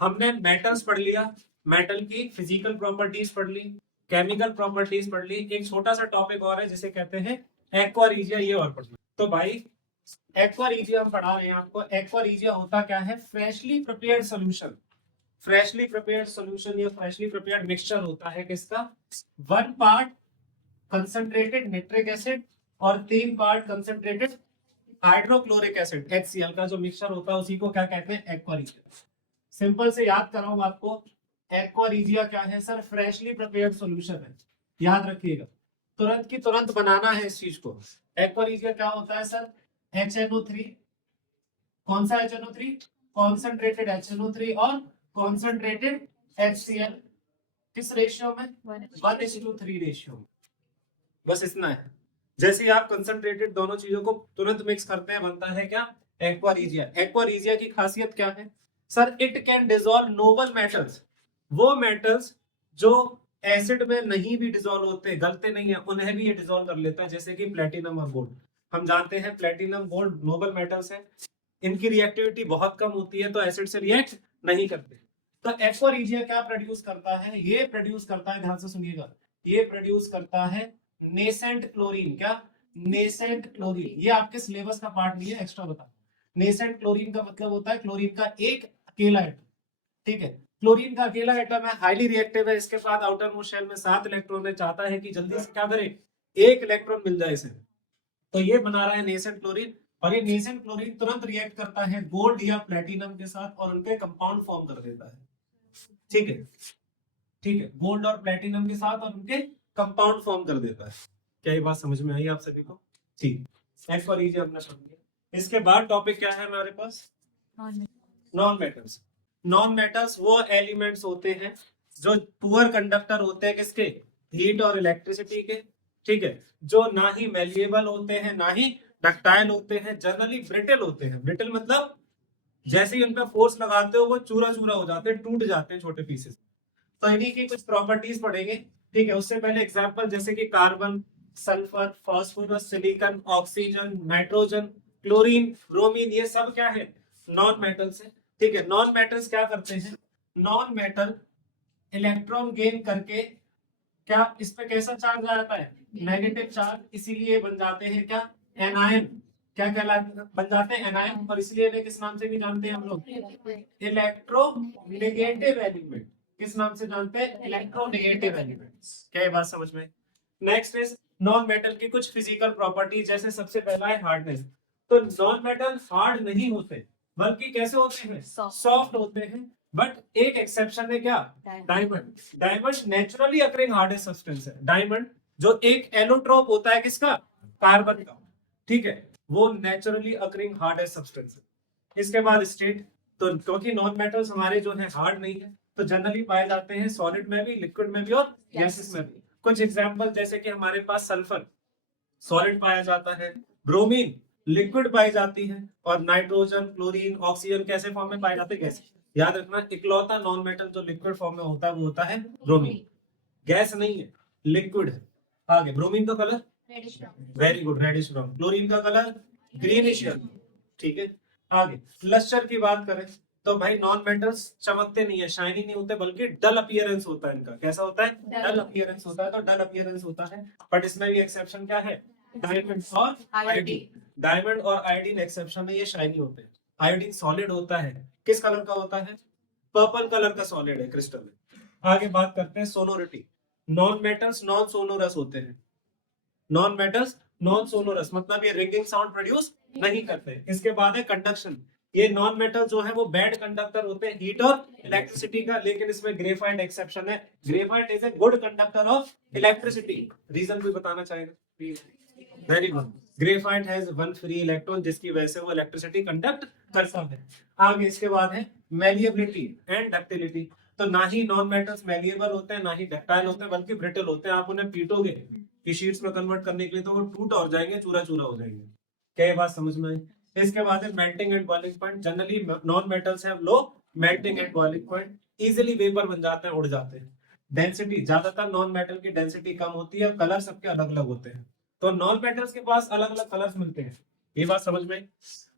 हमने मेटल्स पढ़ लिया, मेटल की फिजिकल प्रॉपर्टीज पढ़ ली, केमिकल प्रॉपर्टीज पढ़ ली। एक छोटा सा टॉपिक और है जिसे कहते हैं एक्वा रीजिया, ये और पढ़ना। तो भाई एक्वा रीजिया हम पढ़ा रहे हैं आपको। एक्वा रीजिया होता क्या है? Freshly prepared solution. Freshly prepared solution या फ्रेशली प्रिपेयर्ड मिक्सचर होता है किसका? 1 पार्ट कंसंट्रेटेड नाइट्रिक एसिड और 3 part concentrated hydrochloric acid HCl का जो मिक्सचर होता है उसी को क्या कहते हैं? Aqua regia. सिंपल से याद कराऊं आपको, एक्वा रीजिया क्या है सर? फ्रेशली प्रिपेयर्ड सॉल्यूशन है, याद रखिएगा। तुरंत की तुरंत बनाना है इस चीज को। एक्वा रीजिया क्या होता है सर? HNO3, कौन सा HNO3? कॉन्सेंट्रेटेड HNO3 और कॉन्सेंट्रेटेड HCl, किस रेशियो में? 1:3 रेशियो में। बस इतना है। जैसे ही आप कंसंट्रेटेड दोनों चीजों को तुरंत मिक्स करते हैं, बनता है क्या? Aqua regia. एक्वा रीजिया की खासियत क्या है sir? It can dissolve noble metals. वो मेटल्स जो एसिड में नहीं भी डिसॉल्व होते, गलते नहीं है, उन्हें भी ये डिसॉल्व कर लेता है, जैसे कि प्लेटिनम और गोल्ड। हम जानते हैं प्लेटिनम गोल्ड नोबल मेटल्स है, इनकी रिएक्टिविटी बहुत कम होती है, तो एसिड से रिएक्ट नहीं करते। तो एक्वा रीजिया क्या प्रोड्यूस करता है? ये प्रोड्यूस करता है, ध्यान से सुनिएगा, ये प्रोड्यूस करता है नेसेंट क्लोरीन। क्या? Nascent chlorine. ये आपके सिलेबस का पार्ट नहीं है, एक्स्ट्रा बता। नेसेंट क्लोरीन का मतलब होता है क्लोरीन का एक अकेला एटम, ठीक है? क्लोरीन का अकेला एटम है, हाईली रिएक्टिव है, इसके बाद आउटर मोस्ट शेल में 7 इलेक्ट्रॉन है, चाहता है कि जल्दी से क्या करे? 1 इलेक्ट्रॉन मिल जाए इसे। तो ये बना रहा है नेसेंट क्लोरीन, और ये नेसेंट क्लोरीन तुरंत रिएक्ट करता है गोल्ड या प्लेटिनम के साथ और उनके कंपाउंड फॉर्म कर देता है, ठीक है? ठीक है, गोल्ड और प्लेटिनम के साथ और उनके कंपाउंड फॉर्म कर देता है। क्या ये बात समझ में आई आप सभी को? ठीक, एक्वा रीजिया हमने समझ लिया। इसके बाद टॉपिक क्या है हमारे पास? Non metals. नॉन मेटल्स वो एलिमेंट्स होते हैं जो पुअर कंडक्टर होते हैं, किसके? हीट और इलेक्ट्रिसिटी के, ठीक है? जो ना ही मेलिएबल होते हैं ना ही डक्टाइल होते हैं, जनरली ब्रिटल होते हैं। ब्रिटल मतलब जैसे ही उन पर फोर्स लगाते हो वो चूरा चूरा हो जाते हैं, टूट जाते हैं छोटे पीसेस। तो इन्हीं की कुछ प्रॉपर्टीज पढ़ेंगे, ठीक है? उससे पहले एग्जांपल जैसे कि carbon, sulphur, phosphorus, silicon, oxygen, nitrogen, chlorine, bromine, ये सब क्या है? नॉन मेटल्स है, ठीक है? नॉन मेटल्स क्या करते हैं? नॉन मेटल इलेक्ट्रॉन गेन करके क्या इस पे कैसा चार्ज आ जाता है? नेगेटिव चार्ज, इसीलिए बन जाते हैं क्या? एनायन। क्या कहलाते बन जाते हैं? एनायन। और इसलिए इन्हें किस नाम से भी जानते हैं हम लोग? Electronegative element. किस नाम से जानते हैं? Electronegative elements. क्या ये बात समझ में? नेक्स्ट इज नॉन मेटल की कुछ फिजिकल प्रॉपर्टी, जैसे सबसे पहला है हार्डनेस। तो नॉन मेटल हार्ड नहीं होते, बल्कि कैसे होते हैं? सॉफ्ट होते हैं। बट एक एक्सेप्शन है, क्या? Diamond. Diamond naturally occurring hardest substance है। डायमंड जो एक एलोट्रोप होता है, किसका? कार्बन का, ठीक है? वो नेचुरली अकरिंग हार्डेस्ट सब्सटेंस है। इसके बाद स्टेट, तो क्योंकि नॉन मेटल्स हमारे जो है हार्ड नहीं है, तो जनरली पाए जाते हैं सॉलिड में भी, लिक्विड में भी और गैसेस में भी। कुछ एग्जांपल जैसे कि हमारे पास सल्फर सॉलिड पाया जाता है, ब्रोमीन लिक्विड पाई जाती है, और नाइट्रोजन, क्लोरीन, ऑक्सीजन कैसे फॉर्म में पाए जाते हैं? गैस। याद रखना, इकलौता नॉन मेटल जो लिक्विड फॉर्म में होता है वो होता है ब्रोमीन। गैस नहीं है, लिक्विड है। आगे, ब्रोमीन का colour very good, reddish brown. Chlorine का कलर ग्रीनिश, ठीक है? आगे लस्टर की बात करें तो भाई नॉन मेटल्स चमकते नहीं है, शाइनी नहीं होते, बल्कि डल अपीयरेंस होता है इनका। कैसा होता है? डल अपीयरेंस होता है। तो डल अपीयरेंस होता है, बट इसमें भी एक्सेप्शन क्या है? डायमंड और आयोडीन। डायमंड और आयोडीन एक्सेप्शन है, ये शाइनी होते हैं। आयोडीन सॉलिड होता है, किस कलर का होता है? पर्पल कलर का सॉलिड है, क्रिस्टल है। आगे बात करते हैं sonority. Non metals non sonorous होते हैं। नॉन मेटल्स नॉन सोनोरस मतलब ये रिंगिंग साउंड प्रोड्यूस नहीं करते। इसके बाद है कंडक्शन। ये नॉन मेटल जो है वो बैड कंडक्टर होते हैं हीट और इलेक्ट्रिसिटी का, लेकिन इसमें ग्रेफाइट एक्सेप्शन है। Graphite is a good conductor of electricity. Reason भी बताना चाहेगा? Very good, graphite has 1 free electron, जिसकी वजह से वो इलेक्ट्रिसिटी कंडक्ट करता है। आगे इसके बाद है मेलिएबिलिटी एंड डक्टिलिटी। तो ना ही नॉन मेटल्स मेलिएबल होते हैं ना ही डक्टाइल होते हैं, बल्कि ब्रिटल होते हैं। आप उन्हें पीटोगे कि शीट्स में कन्वर्ट करने के लिए तो वो टूट और जाएंगे, चूरा चूरा हो जाएंगे। क्या ये बात समझ में आई? इसके बाद है melting and boiling point. Generally non metals have low melting and boiling point, easily vapour बन जाते हैं, उड़ जाते हैं। डेंसिटी, ज्यादातर नॉन मेटल की डेंसिटी कम होती है, कलर सबके अलग अलग होते हैं। तो नॉन मेटल्स के पास अलग अलग कलर्स मिलते हैं, ये बात समझ में आई?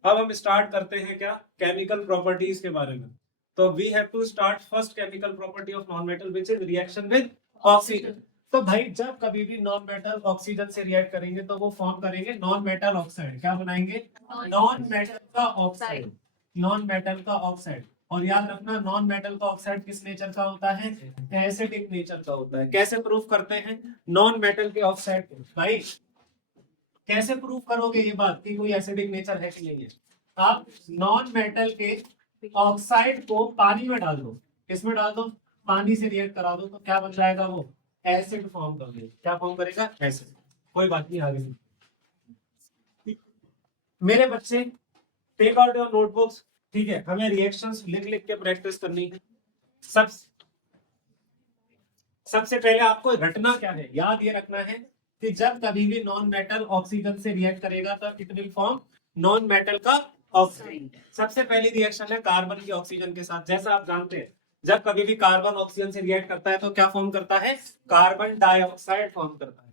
अब हम स्टार्ट करते हैं क्या, केमिकल प्रॉपर्टीज के बारे में। तो we have to start first chemical property of non metal which is reaction with oxygen. तो भाई जब कभी भी नॉन मेटल ऑक्सीजन से रिएक्ट करेंगे तो वो फॉर्म करेंगे नॉन मेटल ऑक्साइड। क्या बनाएंगे? नॉन मेटल का ऑक्साइड, नॉन मेटल का ऑक्साइड। और याद रखना नॉन मेटल का ऑक्साइड किस नेचर का होता है? एसिडिक नेचर का होता है। कैसे प्रूफ करते हैं नॉन मेटल के ऑक्साइड को? भाई कैसे प्रूफ करोगे ये बात कि कोई एसिडिक नेचर है कि नहीं है? आप नॉन मेटल के ऑक्साइड को पानी में डाल दो, किसमें डाल दो? पानी से रिएक्ट करा दो, तो क्या बन जाएगा? वो एसिड फॉर्म कर देगा। क्या फॉर्म करेगा? एसिड। कोई बात नहीं, आगे नहीं। मेरे बच्चे टेक आउट योर नोटबुक्स, ठीक है? हमें रिएक्शंस लिख लिख के प्रैक्टिस करनी है। सबसे पहले आपको रटना क्या है, याद ये रखना है कि जब कभी भी नॉन मेटल ऑक्सीजन से रिएक्ट करेगा तो it will form non metal का ऑक्साइड। सबसे पहली रिएक्शन है कार्बन की ऑक्सीजन के साथ। जैसा आप जानते हैं जब कभी भी कार्बन ऑक्सीजन से रिएक्ट करता है तो क्या फॉर्म करता है? कार्बन डाइऑक्साइड फॉर्म करता है,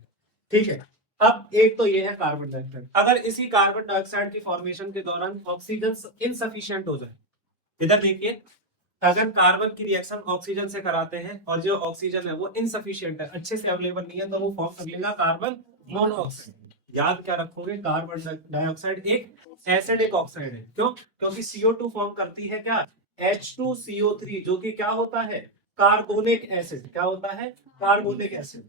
ठीक है? अब एक तो ये है कार्बन डाइऑक्साइड। अगर इसी कार्बन डाइऑक्साइड की फॉर्मेशन के दौरान ऑक्सीजन इनसफिशिएंट हो जाए, इधर देखिए, अगर कार्बन की रिएक्शन ऑक्सीजन से कराते हैं और जो ऑक्सीजन है वो इनसफिशिएंट है, अच्छे से अवेलेबल नहीं है, तो वो फॉर्म कर लेगा कार्बन मोनोऑक्साइड। याद क्या रखोगे? कार्बन डाइऑक्साइड एक एसिडिक ऑक्साइड है। क्यों? क्योंकि CO2 फॉर्म करती है क्या? H2CO3, जो कि क्या होता है? Carbonic acid. क्या होता है? Carbonic acid.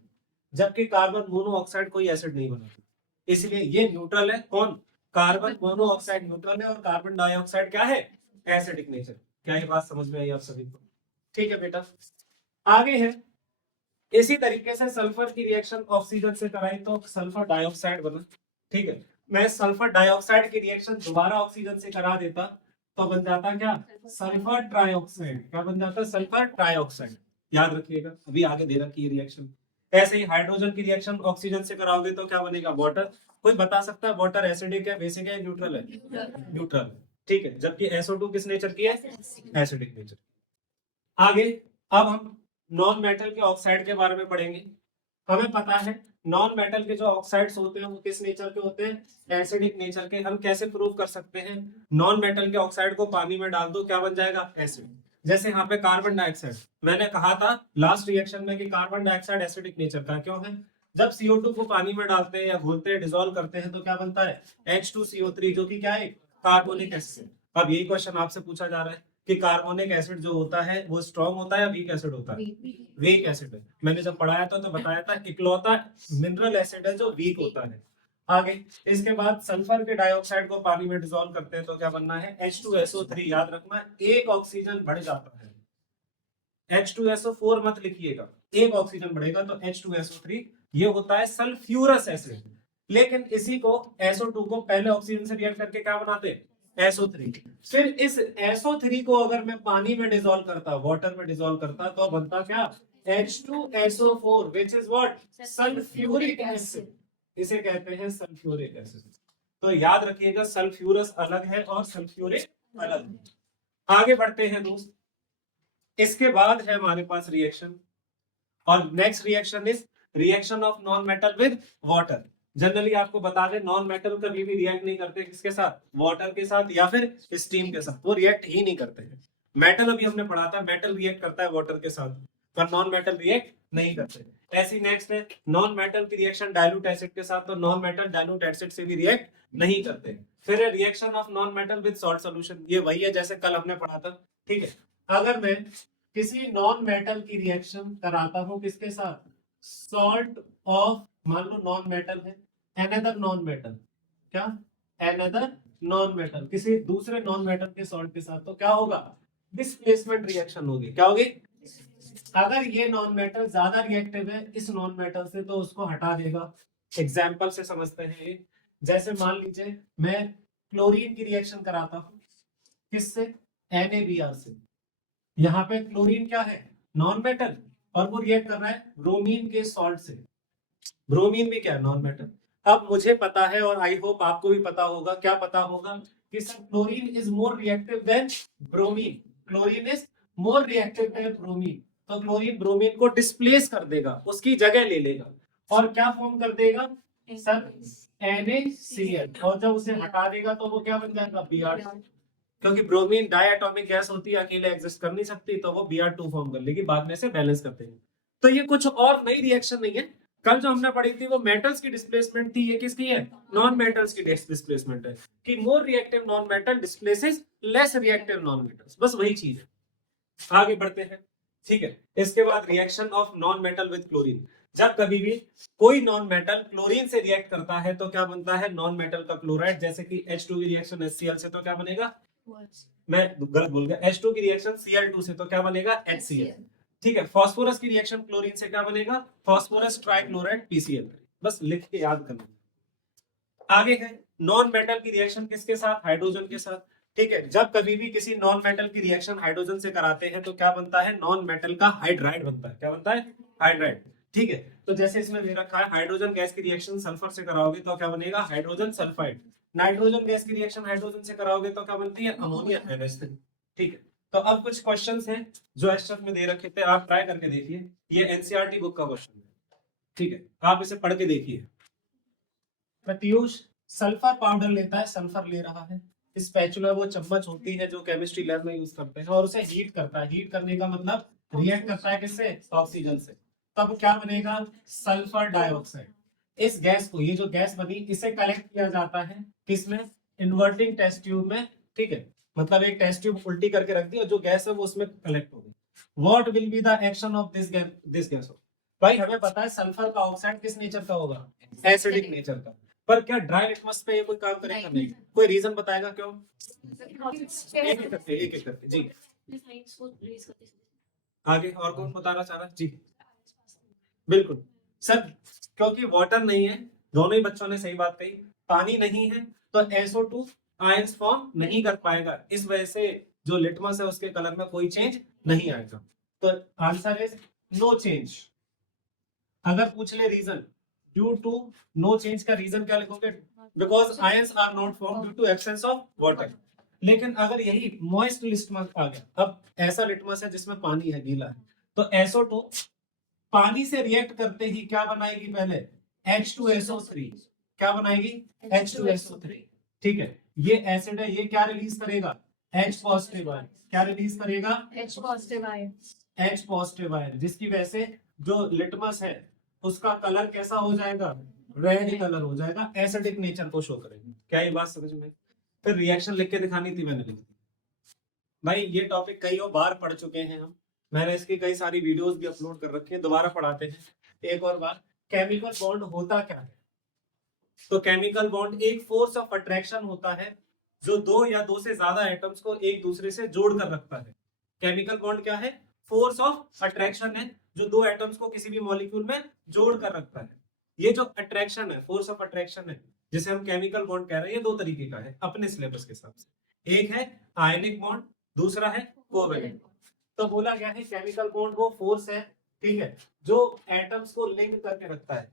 जबकि कार्बन मोनोऑक्साइड कोई एसिड नहीं बनाता, इसलिए ये न्यूट्रल है। कौन? कार्बन मोनोऑक्साइड न्यूट्रल है और कार्बन डाइऑक्साइड क्या है? Acidic nature. क्या ये बात समझ में आई आप सभी को? ठीक है बेटा, आगे है इसी तरीके से सल्फर की रिएक्शन ऑक्सीजन से कराई तो सल्फर डाइऑक्साइड बना, ठीक है? मैं सल्फर डाइऑक्साइड की रिएक्शन दोबारा ऑक्सीजन से करा देता तो बन जाता क्या? Sulphur trioxide. क्या बन जाता? Sulphur trioxide. याद रखिएगा, अभी आगे दे रखी है रिएक्शन। ऐसे ही हाइड्रोजन की रिएक्शन ऑक्सीजन से कराओगे तो क्या बनेगा? वाटर। कोई बता सकता है वाटर एसिडिक है, बेसिक है, न्यूट्रल है? न्यूट्रल, ठीक है। जबकि SO2 किस नेचर की है? Acidic nature. आगे अब हम नॉन मेटल के ऑक्साइड के बारे में पढ़ेंगे। हमें पता है नॉन मेटल के जो ऑक्साइड्स होते हैं वो किस नेचर के होते हैं? एसिडिक नेचर के। हम कैसे प्रूव कर सकते हैं? नॉन मेटल के ऑक्साइड को पानी में डाल दो, क्या बन जाएगा? एसिड। जैसे यहाँ पे कार्बन डाइऑक्साइड, मैंने कहा था लास्ट रिएक्शन में कि कार्बन डाइऑक्साइड एसिडिक नेचर का क्यों है? जब CO2 को पानी में डालते हैं या घोलते हैं, डिसॉल्व करते हैं, तो क्या बनता है? H2CO3, जो कि क्या है? Carbonic acid. अब यही क्वेश्चन आपसे पूछा जा रहा है कि कार्बोनिक एसिड जो होता है वो स्ट्रॉन्ग होता है या वीक एसिड होता है? वीक एसिड है। मैंने जब पढ़ाया था तो बताया था इकलौता मिनरल एसिड है जो वीक होता है। आगे इसके बाद सल्फर के डाइऑक्साइड को पानी में डिसॉल्व करते हैं तो क्या बनना है? H2SO3। याद रखना एक ऑक्सीजन बढ़ जाता है, H2SO4 मत लिखिएगा, एक ऑक्सीजन बढ़ेगा तो H2SO3। ये होता है सल्फ्यूरस एसिड। लेकिन इसी को SO2 को पहले ऑक्सीजन से रिएक्ट करके क्या बनाते हैं? SO3। फिर इस SO3 को अगर मैं पानी में डिसॉल्व करता, वाटर में डिसॉल्व करता, तो बनता क्या? H2SO4 which is what? Sulphuric acid. इसे कहते हैं सल्फ्यूरिक एसिड। तो याद रखिएगा सल्फ्यूरस अलग है और सल्फ्यूरिक अलग है। आगे बढ़ते हैं दोस्त, इसके बाद है हमारे पास रिएक्शन, और next reaction is reaction of non metal with water. Generally आपको बता दें नॉन मेटल कभी भी रिएक्ट नहीं करते, किसके साथ? वाटर के साथ या फिर स्टीम के साथ, वो रिएक्ट ही नहीं करते हैं। मेटल अभी हमने पढ़ा था, मेटल रिएक्ट करता है वाटर के साथ, पर नॉन मेटल रिएक्ट नहीं करते। ऐसी नेक्स्ट है नॉन मेटल की रिएक्शन डाइल्यूट एसिड के साथ, तो नॉन मेटल डाइल्यूट एसिड से भी रिएक्ट नहीं करते। फिर है reaction of non metal with salt solution. ये वही है जैसे कल हमने पढ़ा था, ठीक है? अगर मैं किसी नॉन मेटल की रिएक्शन कराता हूं किसके साथ? सॉल्ट ऑफ, मान लो नॉन मेटल है, अनदर नॉन मेटल, क्या? अनदर नॉन मेटल किसी दूसरे नॉन मेटल के सॉल्ट के साथ, तो क्या होगा? डिस्प्लेसमेंट रिएक्शन होगी। क्या होगी? अगर ये नॉन मेटल ज्यादा रिएक्टिव है इस नॉन मेटल से तो उसको हटा देगा। एग्जाम्पल से समझते हैं, जैसे मान लीजिए मैं क्लोरीन की रिएक्शन कराता हूं, किससे? NaBr से। यहाँ पे क्लोरीन क्या है? नॉन मेटल, और वो रिएक्ट कर रहा है ब्रोमीन के सॉल्ट से। ब्रोमीन भी क्या है? Non metal. अब मुझे पता है और आई होप आपको भी पता होगा, क्या पता होगा? कि sir chlorine is more reactive than bromine. Chlorine is more reactive than bromine, तो क्लोरीन ब्रोमीन को डिस्प्लेस कर देगा, उसकी जगह ले लेगा, और क्या फॉर्म कर देगा? सर NaCl, और जब उसे हटा देगा तो वो क्या बन जाएगा Br, क्योंकि ब्रोमीन डायटोमिक गैस होती है, अकेले एग्जिस्ट कर नहीं सकती, तो वो Br2 फॉर्म कर लेगी, बाद में से बैलेंस करते हैं। तो ये कुछ और नई रिएक्शन नहीं है, कल जो हमने पढ़ी थी वो मेटल्स की डिस्प्लेसमेंट थी, ये किसकी है? नॉन मेटल्स की डिस्प्लेसमेंट है, कि more reactive non metal displaces less reactive non metals, बस वही चीज है। आगे बढ़ते हैं, ठीक है। इसके बाद reaction of non metal with chlorine, जब कभी भी कोई नॉन मेटल क्लोरीन से रिएक्ट करता है तो क्या बनता है? नॉन मेटल का क्लोराइड, जैसे कि H2 की रिएक्शन HCl से तो क्या बनेगा? मैं गलत बोल गया, H2 की रिएक्शन Cl2 से तो क्या बनेगा? HCl, ठीक है। फास्फोरस की रिएक्शन क्लोरीन से क्या बनेगा? फास्फोरस ट्राइक्लोराइड PCl, बस लिख के याद करना। आगे है नॉन मेटल की रिएक्शन किसके साथ? हाइड्रोजन के साथ, ठीक है। जब कभी भी किसी नॉन मेटल की रिएक्शन हाइड्रोजन से कराते हैं तो क्या बनता है? नॉन मेटल का हाइड्राइड बनता है। क्या बनता है? हाइड्राइड, ठीक है। तो जैसे इसमें दे रखा है हाइड्रोजन गैस की रिएक्शन सल्फर से कराओगे तो क्या बनेगा? Hydrogen sulphide. नाइट्रोजन गैस की रिएक्शन हाइड्रोजन से कराओगे तो क्या बनती है? अमोनिया NH3, ठीक है। तो अब कुछ क्वेश्चंस हैं जो एस्ट्रफ में दे रखे थे, आप ट्राई करके देखिए, ये एनसीईआरटी बुक का क्वेश्चन है, ठीक है, आप इसे पढ़ के देखिए। प्रत्यूष सल्फर पाउडर लेता है, सल्फर ले रहा है, स्पैचुला वो चम्मच होती है जो केमिस्ट्री लैब में यूज करते हैं, और उसे हीट करता है। हीट करने का मतलब रिएक्ट करता है किससे? ऑक्सीजन से। तब क्या बनेगा? Sulphur dioxide. इस गैस को, ये जो गैस बनी, इसे कलेक्ट किया जाता है किसमें? इन्वर्टिंग टेस्ट ट्यूब में, ठीक है। मतलब एक टेस्ट ट्यूब उल्टी करके रख दी और जो गैस है वो उसमें कलेक्ट हो गई। What will be the action of this gas? भाई हमें पता है सल्फर का ऑक्साइड किस नेचर का होगा? एसिडिक नेचर का। पर क्या ड्राई लिटमस पे ये कोई काम करेगा? नहीं। कोई रीजन बताएगा क्यों? एक एक करके जी। आगे और कौन बताना चाह रहा है? जी बिल्कुल सर, क्योंकि वाटर नहीं है, दोनों ही बच्चों ने सही बात कही, पानी नहीं है तो SO2 आयंस फॉर्म नहीं कर पाएगा, इस वजह से जो लिटमस है उसके कलर में कोई चेंज नहीं आएगा। तो आंसर इज नो चेंज। अगर पूछ ले reason, due to no change का रीजन क्या लिखोगे? Because ions are not form due to absence of water. लेकिन अगर यही मॉइस्ट लिटमस आ गया, अब ऐसा लिटमस है जिसमें पानी है, गीला है, तो SO2 पानी से रिएक्ट करते ही क्या बनाएगी? पहले H2SO3, क्या बनाएगी? H2SO3, ठीक है। ये एसिड है, ये क्या रिलीज करेगा? H positive ion. क्या रिलीज करेगा? H positive ion. H positive ion, जिसकी वजह से जो लिटमस है उसका कलर कैसा हो जाएगा? रेड कलर हो जाएगा, एसिडिक नेचर को शो करेगा। क्या ये बात समझ में? फिर रिएक्शन लिख के दिखानी थी, मैंने लिख दी। भाई ये टॉपिक कई बार पढ़ चुके हैं हम, मैंने इसकी कई सारी वीडियोस भी अपलोड कर रखी है, दोबारा पढ़ाते हैं एक और बार। केमिकल बॉन्ड होता क्या है? तो केमिकल बॉन्ड एक फोर्स ऑफ अट्रैक्शन होता है जो दो या दो से ज्यादा एटम्स को एक दूसरे से जोड़ कर रखता है। केमिकल बॉन्ड क्या है? फोर्स ऑफ अट्रैक्शन है जो दो एटम्स को किसी भी मॉलिक्यूल में जोड़ कर रखता है। ये जो अट्रैक्शन है, फोर्स ऑफ अट्रैक्शन है, जिसे हम केमिकल बॉन्ड कह रहे हैं, ये दो तरीके का है अपने सिलेबस के हिसाब से। एक है आयनिक बॉन्ड, दूसरा है कोवेलेंट। तो बोला गया है केमिकल बॉन्ड वो फोर्स है, ठीक है, जो एटम्स को लिंक करके रखता है।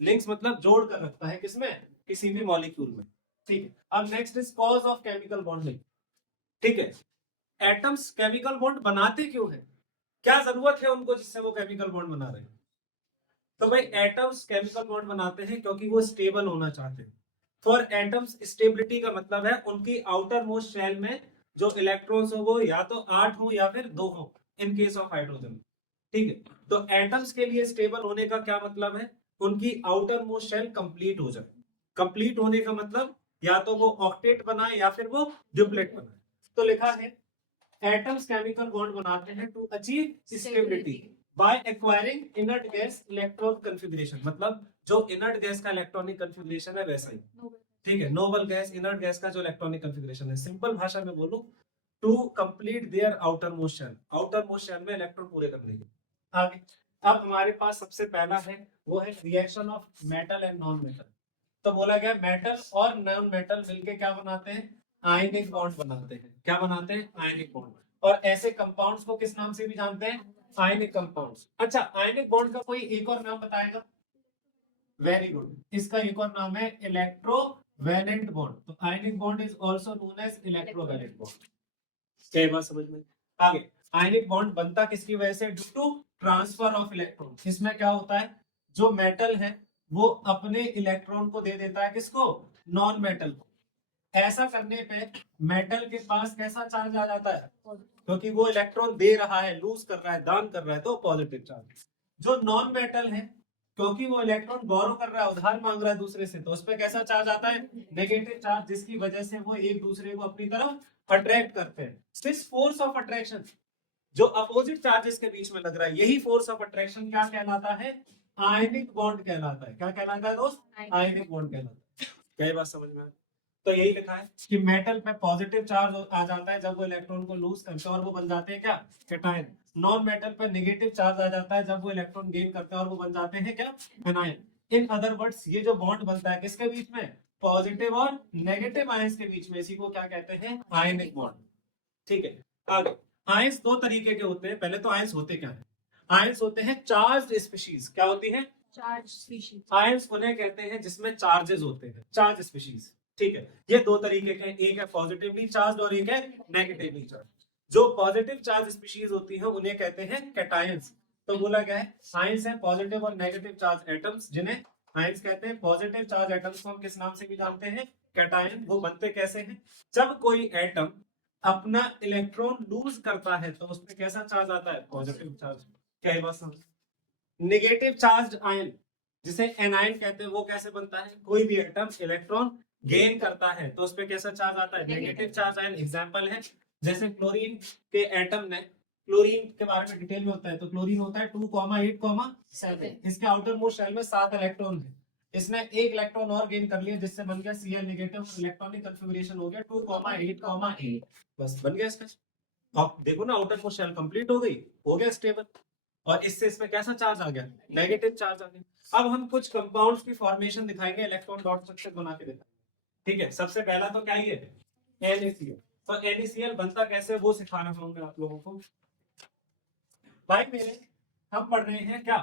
लिंक्स मतलब जोड़ कर रखता है, किसमें? किसी भी मॉलिक्यूल में, ठीक है। अब next is cause of chemical bonding, ठीक है। एटम्स केमिकल बॉन्ड बनाते क्यों है? क्या जरूरत है उनको जिससे वो केमिकल बॉन्ड बना रहे हैं? तो भाई एटम्स केमिकल बॉन्ड बनाते हैं क्योंकि वो स्टेबल होना चाहते हैं। फॉर एटम्स स्टेबिलिटी का मतलब है उनकी आउटर मोस्ट शेल में जो इलेक्ट्रॉन्स हो वो या तो 8 हो या फिर 2 हो, इन केस ऑफ हाइड्रोजन, ठीक है। तो एटम्स के लिए स्टेबल होने का क्या मतलब है? उनकी आउटर मोस्ट शेल कंप्लीट हो जाए। कंप्लीट होने का मतलब या तो वो ऑक्टेट बनाए या फिर वो ड्यूप्लेट बनाए। तो लिखा है एटम्स केमिकल बॉन्ड बनाते हैं to achieve stability by acquiring inert gas electron configuration. मतलब जो इनर्ट गैस का इलेक्ट्रॉनिक कॉन्फ़िगरेशन है वैसा ही, ठीक है। नोबल गैस, इनर्ट गैस का जो इलेक्ट्रॉनिक कॉन्फ़िगरेशन है, सिंपल भाषा में बोलूं, to complete their outer most shell, outer most shell में इलेक्ट्रॉन पूरे करने के। आगे अब हमारे पास सबसे पहला है वो है reaction of metal and non metal. तो बोला गया मेटल और नॉन मेटल मिलके क्या बनाते हैं? आयनिक बॉन्ड बनाते हैं। क्या बनाते हैं? Ionic bond. और ऐसे कंपाउंड्स को किस नाम से भी जानते हैं? Ionic compounds. अच्छा, आयनिक बॉन्ड का कोई एक और नाम बताएगा? वेरी गुड, इसका एक और नाम है इलेक्ट्रोवैलेंट बॉन्ड। तो ionic bond is also known as electrovalent bond. क्या बात समझ में? आगे आयनिक बॉन्ड बनता किसकी वजह से? Due to transfer of electron. इसमें क्या होता है? जो मेटल है वो अपने इलेक्ट्रॉन को दे देता है किसको, नॉन मेटल को। ऐसा करने पे मेटल के पास कैसा चार्ज आ जाता है, क्योंकि वो इलेक्ट्रॉन दे रहा है, लूज कर रहा है, दान कर रहा है, तो पॉजिटिव चार्ज। जो नॉन मेटल है, क्योंकि वो इलेक्ट्रॉन बोरो कर रहा है, उधार मांग रहा है दूसरे से, तो उस पर कैसा चार्ज आता है, नेगेटिव चार्ज, जिसकी वजह से वो एक दूसरे को अपनी तरफ अट्रैक्ट करते हैं। दिस फोर्स ऑफ अट्रैक्शन जो अपोजिट चार्जेस के बीच में लग रहा है, यही फोर्स ऑफ अट्रैक्शन क्या कहलाता है, आयनिक बॉन्ड कहलाता है। क्या कहलाता है दोस्त, आयनिक बॉन्ड कहलाता है। क्या ये बात समझ में आए? तो यही लिखा है कि मेटल पे पॉजिटिव चार्ज आ जाता है जब वो इलेक्ट्रॉन को लूज करते हैं और वो बन जाते हैं क्या, कैटायन। नॉन मेटल पे नेगेटिव चार्ज आ जाता है जब वो इलेक्ट्रॉन गेन करते हैं और वो बन जाते हैं क्या, एनायन। इन अदर वर्ड्स ये जो बॉन्ड बनता है किसके बीच में, पॉजिटिव और नेगेटिव आयंस के बीच में, इसी को क्या कहते हैं, आयनिक बॉन्ड। ठीक है, आगे। आयंस दो तरीके के होते हैं। पहले तो आयंस होते क्या है, आयंस होते हैं चार्ज्ड स्पीशीज। क्या होती है, चार्ज स्पीशीज। आयंस उन्हें कहते हैं जिसमें चार्जेस होते हैं, चार्ज स्पीशीज। ठीक है, ये दो तरीके के, एक है पॉजिटिवली चार्ज और एक है नेगेटिवली चार्ज। जो पॉजिटिव चार्ज स्पीशीज होती है उन्हें कहते हैं कैटायंस। तो बोला क्या है, आयंस है पॉजिटिव और नेगेटिव चार्ज एटम्स, जिन्हें आयंस कहते हैं। पॉजिटिव चार्ज एटम्स को हम किस नाम से भी जानते हैं, कैटायन। वो बनते कैसे हैं, जब कोई एटम अपना इलेक्ट्रॉन लूज करता है तो उसमें कैसा चार्ज आता है, पॉजिटिव चार्ज। क्या ये बात समझ? नेगेटिव चार्ज आयन जिसे एनायन कहते हैं, वो कैसे बनता है, कोई भी एटम इलेक्ट्रॉन गेन करता है तो उसपे कैसा चार्ज आता है, नेगेटिव चार्ज आयन। एग्जांपल है जैसे क्लोरीन के एटम ने, क्लोरीन के बारे में डिटेल में होता है, तो क्लोरीन होता है 2,8,7। इसके आउटर मोस्ट शेल में 7 इलेक्ट्रॉन है। इसने एक इलेक्ट्रॉन और गेन कर लिया जिससे बन गया Cl नेगेटिव, इलेक्ट्रॉनिक कॉन्फ़िगरेशन हो गया 2,8,8। बस बन गया इसका। अब देखो ना, आउटर मोस्ट शेल कंप्लीट हो गई, हो गया स्टेबल, और इससे इसमें कैसा चार्ज आ गया, नेगेटिव चार्ज आ गया। अब हम कुछ कंपाउंड्स की फॉर्मेशन दिखाएंगे, इलेक्ट्रॉन डॉट स्ट्रक्चर बना के दिखाएंगे। ठीक है, सबसे पहला तो क्या ही है, NaCl। तो NaCl बनता कैसे वो सिखाना चाहूंगा आप लोगों को। भाई मेरे, हम पढ़ रहे हैं क्या,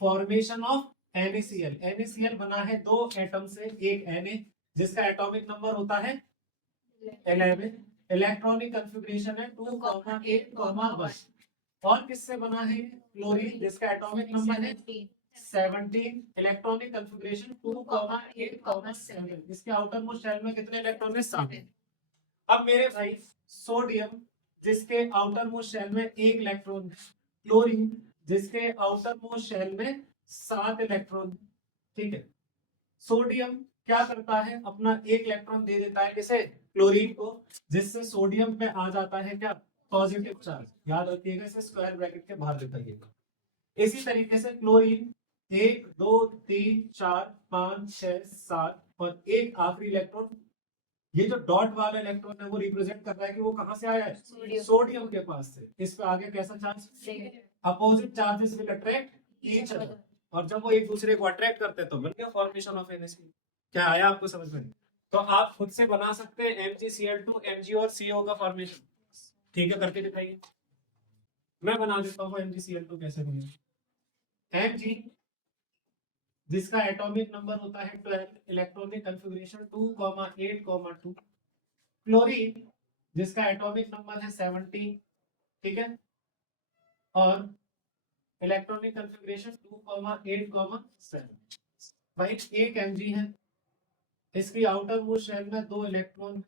फॉर्मेशन ऑफ NaCl। NaCl बना है दो एटम से, एक Na जिसका एटॉमिक नंबर होता है 11, इलेक्ट्रॉनिक कॉन्फ़िगरेशन है 2,8,1, और किससे बना है, क्लोरीन जिसका एटॉमिक नंबर है 17, इलेक्ट्रॉनिक कॉन्फ़िगरेशन 2,8,7। इसके आउटर मोस्ट शेल में कितने इलेक्ट्रॉन है, 7। अब मेरे भाई, सोडियम जिसके आउटर मोस्ट शेल में 1 इलेक्ट्रॉन, क्लोरीन जिसके आउटर मोस्ट शेल में 7 इलेक्ट्रॉन। ठीक है, सोडियम क्या करता है, अपना 1 इलेक्ट्रॉन दे देता है किसे, क्लोरीन को, जिससे सोडियम पे आ जाता है क्या, पॉजिटिव चार्ज। याद रखिएगा, इसे स्क्वायर ब्रैकेट के बाहर लिखिएगा। इसी तरीके से क्लोरीन 1 2 3 4 5 6 7 और एक आखिरी इलेक्ट्रॉन, ये जो डॉट वाला इलेक्ट्रॉन है वो रिप्रेजेंट कर रहा है कि वो कहां से आया है, सोडियम के पास से। इस पे आगे कैसा charge, opposite charges will attract each other, और जब वो एक दूसरे को अट्रैक्ट करते हैं तो बन गया फॉर्मेशन ऑफ NaCl। क्या आया आपको समझ में? तो आप खुद से बना सकते हैं MgCl2, Mg और CO का फॉर्मेशन। ठीक है, करके दिखाइए। मैं बना देता हूँ MgCl2 कैसे बनेगा। Mg जिसका एटॉमिक नंबर होता है 12, इलेक्ट्रॉनिक कॉन्फ़िगरेशन 2,8,2, क्लोरीन जिसका एटॉमिक नंबर है 17, ठीक है, और इलेक्ट्रॉनिक कॉन्फ़िगरेशन 2,8,7। भाई एक Mg है, इसकी आउटर मोस्ट शेल में 2 इलेक्ट्रॉन,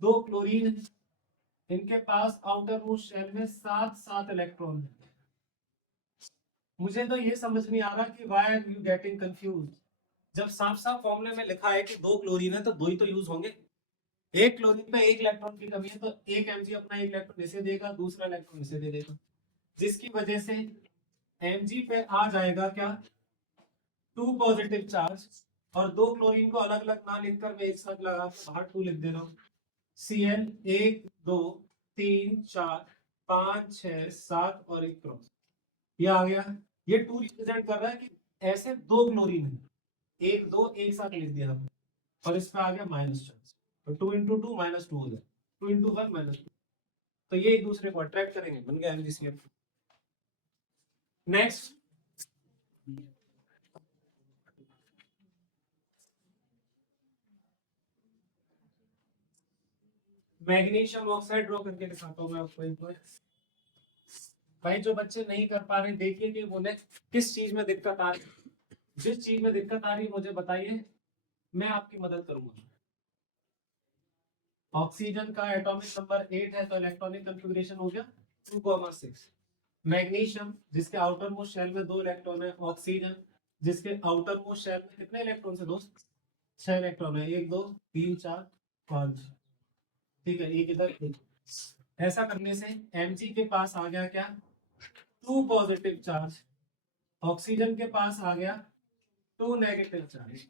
2 क्लोरीन है, इनके पास आउटर मोस्ट शेल में 7 इलेक्ट्रॉन है। मुझे तो ये समझ नहीं आ रहा कि why are you getting confuse. जब साफ साफ फॉर्मूले में लिखा है कि 2 क्लोरीन है तो 2 ही तो यूज होंगे। एक क्लोरीन पे 1 इलेक्ट्रॉन की कमी है तो एक Mg अपना 1 इलेक्ट्रॉन इसे देगा, दूसरा इलेक्ट्रॉन इसे दे देगा, जिसकी वजह से Mg पे आ जाएगा क्या, 2 पॉजिटिव चार्ज, और 2 क्लोरीन को अलग अलग ना लिखकर मैं एक साथ लगा बाहर 2 लिख दे रहा हूँ। Cl 1 2 3 4 5 6 7 और एक क्रॉस, ये आ गया। ये 2 रिप्रेजेंट कर रहा है कि ऐसे 2 क्लोरीन है, 1 2 एक साथ लिख दिया हमने, और इस पे आ गया माइनस चार्ज, तो 2 × 2 -2 हो जाए, 2 × 1 -2, तो ये एक दूसरे को अट्रैक्ट करेंगे, बन गया MgCl। Next, magnesium oxide draw करके दिखाता हूँ मैं आपको एक बार। भाई जो बच्चे नहीं कर पा रहे, देखिए कि उन्हें किस चीज में दिक्कत आ रही है। जिस चीज में दिक्कत आ रही है मुझे बताइए, मैं आपकी मदद करूंगा। ऑक्सीजन का एटॉमिक नंबर 8 है तो इलेक्ट्रॉनिक कॉन्फ़िगरेशन हो गया 2,6। मैग्नीशियम जिसके आउटर मोस्ट शेल में 2 इलेक्ट्रॉन है, ऑक्सीजन जिसके आउटर मोस्ट शेल में कितने इलेक्ट्रॉन है दोस्त? 6 इलेक्ट्रॉन है, 1 2 3 4 5। ठीक है, एक इधर एक। ऐसा करने से Mg के पास आ गया क्या? 2 पॉजिटिव चार्ज। ऑक्सीजन के पास आ गया 2 नेगेटिव चार्ज।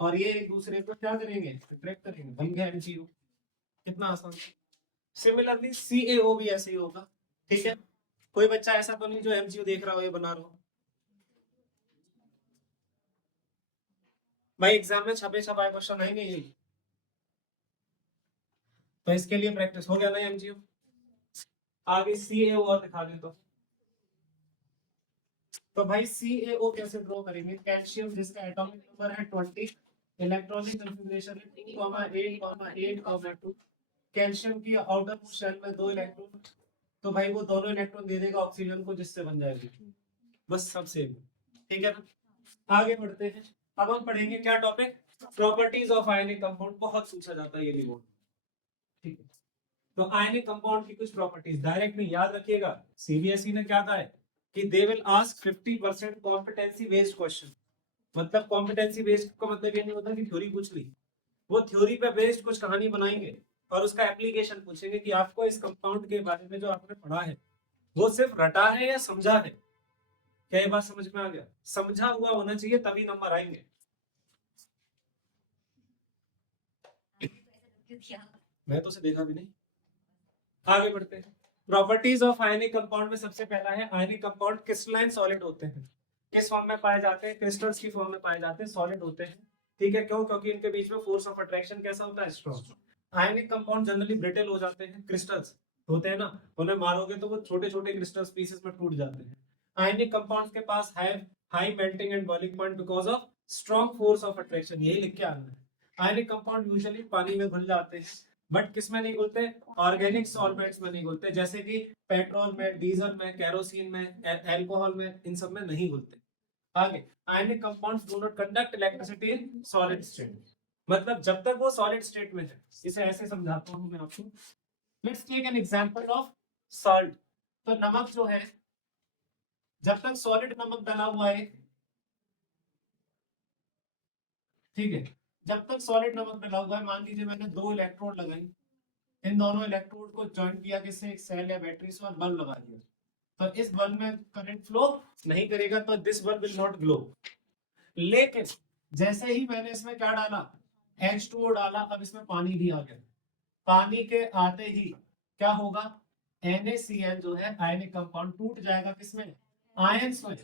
और ये एक दूसरे को क्या करेंगे? अट्रैक्ट करेंगे, बन गया MgO। कितना आसान। सिमिलरली CaO भी ऐसे ही होगा। ठीक है, कोई बच्चा ऐसा तो नहीं जो MgO देख रहा हो ये बना रहा हो। भाई एग्जाम में छपे छपाए क्वेश्चन आएंगे यही, तो इसके लिए प्रैक्टिस हो गया ना MgO। आगे CaO और दिखा दे तो भाई CaO कैसे ड्रॉ करेंगे? कैल्शियम जिसका एटॉमिक नंबर है 20, इलेक्ट्रॉनिक कॉन्फ़िगरेशन है 2,8,8,2। कैल्शियम की आउटर मोस्ट शेल में 2 इलेक्ट्रॉन, तो भाई वो दोनों इलेक्ट्रॉन दे देगा ऑक्सीजन को जिससे बन जाएगी। बस सब सेम। ठीक है ना, आगे बढ़ते हैं। अब हम पढ़ेंगे क्या topic? Properties of ionic compound. बहुत पूछा जाता है ये रिवॉर्ड। ठीक है, तो आयनिक कंपाउंड की कुछ प्रॉपर्टीज डायरेक्ट नहीं याद रखिएगा। सीबीएसई ने क्या कहा है कि they will ask 50% competency based question. मतलब कॉम्पिटेंसी बेस्ड का मतलब ये नहीं होता कि थ्योरी पूछ ली, वो थ्योरी पे बेस्ड कुछ कहानी बनाएंगे और उसका एप्लीकेशन पूछेंगे कि आपको इस कंपाउंड के बारे में जो आपने पढ़ा है वो सिर्फ रटा है या समझा है। क्या ये बात समझ में आ गया? समझा हुआ होना चाहिए तभी नंबर आएंगे। मैं तो उसे देखा भी नहीं। आगे बढ़ते हैं। प्रॉपर्टीज ऑफ आयनिक कंपाउंड में सबसे पहला है आयनिक कंपाउंड क्रिस्टलाइन सॉलिड होते हैं। किस फॉर्म में पाए जाते हैं? क्रिस्टल्स की फॉर्म में पाए जाते हैं, सॉलिड होते हैं। ठीक है, क्यों? क्योंकि इनके बीच में फोर्स ऑफ अट्रैक्शन कैसा होता है? Strong. Ionic compound generally brittle हो जाते हैं। क्रिस्टल्स होते हैं ना, उन्हें मारोगे तो वो छोटे छोटे क्रिस्टल्स पीसेस में टूट जाते हैं। आयनिक कंपाउंड्स के पास है high melting and boiling point because of strong force of attraction. यही लिख के आना है। आयनिक कंपाउंड यूजुअली पानी में घुल जाते हैं, बट किसमें नहीं घुलते? ऑर्गेनिक सॉल्वेंट्स में नहीं घुलते, जैसे कि पेट्रोल में, डीजल में, केरोसिन में, अल्कोहल में, इन सब में नहीं घुलते। आगे, ionic compounds do not conduct electricity in solid state. मतलब जब तक वो सॉलिड स्टेट में है। इसे ऐसे समझाता हूं मैं आपको। Let's take an example of salt. तो नमक जो है, जब तक सॉलिड नमक डाला हुआ है, ठीक है, जब तक सॉलिड नमक डाला हुआ है, मान लीजिए मैंने 2 इलेक्ट्रोड लगाई, इन दोनों इलेक्ट्रोड को ज्वाइन किया किससे? एक सेल या बैटरी से, और बल्ब लगा दिया। तो इस बल्ब में करंट फ्लो नहीं करेगा, तो this bulb will not glow. लेकिन जैसे ही मैंने इसमें क्या डाला? H2O डाला, अब इसमें पानी भी आ गया। पानी के आते ही क्या होगा? NaCl जो है आयनिक कंपाउंड टूट जाएगा किसमें? आयंस में।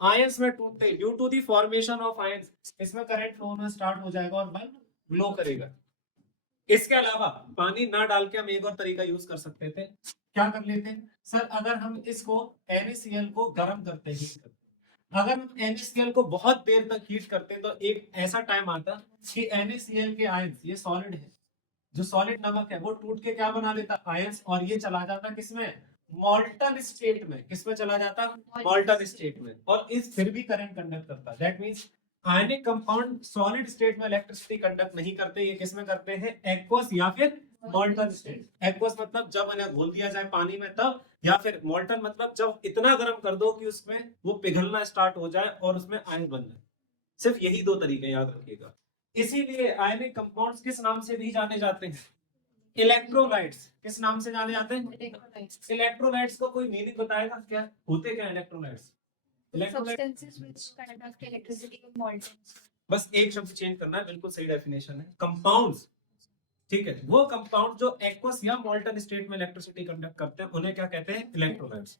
आयंस में टूटते due to the formation of ions इसमें करंट फ्लो होना स्टार्ट हो जाएगा और बल्ब ग्लो करेगा। इसके अलावा पानी ना डाल के हम एक और तरीका यूज कर सकते थे। क्या कर लेते हैं सर? अगर हम इसको NaCl को गर्म करते हैं, अगर हम NaCl को बहुत देर तक हीट करते तो एक ऐसा टाइम आता कि NaCl के आयंस, ये सॉलिड है, जो सॉलिड नमक है वो टूट के क्या बना लेता? आयंस, और ये चला जाता किसमें? मॉल्टन स्टेट में। किसमें चला जाता? मॉल्टन स्टेट में। और इस फिर भी करंट कंडक्ट करता। That means ionic compound solid state में इलेक्ट्रिसिटी कंडक्ट नहीं करते, ये किसमें करते हैं? एक्वस या फिर मॉल्टन स्टेट। एक्वस मतलब जब इन्हें घोल दिया जाए पानी में तब, या फिर मॉल्टन मतलब जब इतना गर्म कर दो कि उसमें वो पिघलना स्टार्ट हो जाए और उसमें आयन बन जाए। सिर्फ यही 2 तरीके याद रखिएगा। इसीलिए आयनिक कंपाउंड्स किस नाम से भी जाने जाते हैं? इलेक्ट्रोलाइट्स। किस नाम से जाने जाते हैं? इलेक्ट्रोलाइट्स को कोई मीनिंग बताएगा क्या? होते क्या electrolytes? Substances which conduct electricity in molten. बस एक शब्द चेंज करना है, बिल्कुल सही डेफिनेशन है, कंपाउंड्स। ठीक है, वो कंपाउंड जो एक्वस या मॉल्टन स्टेट में इलेक्ट्रिसिटी कंडक्ट करते हैं उन्हें क्या कहते हैं? इलेक्ट्रोलाइट्स।